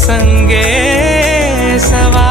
संगे सवा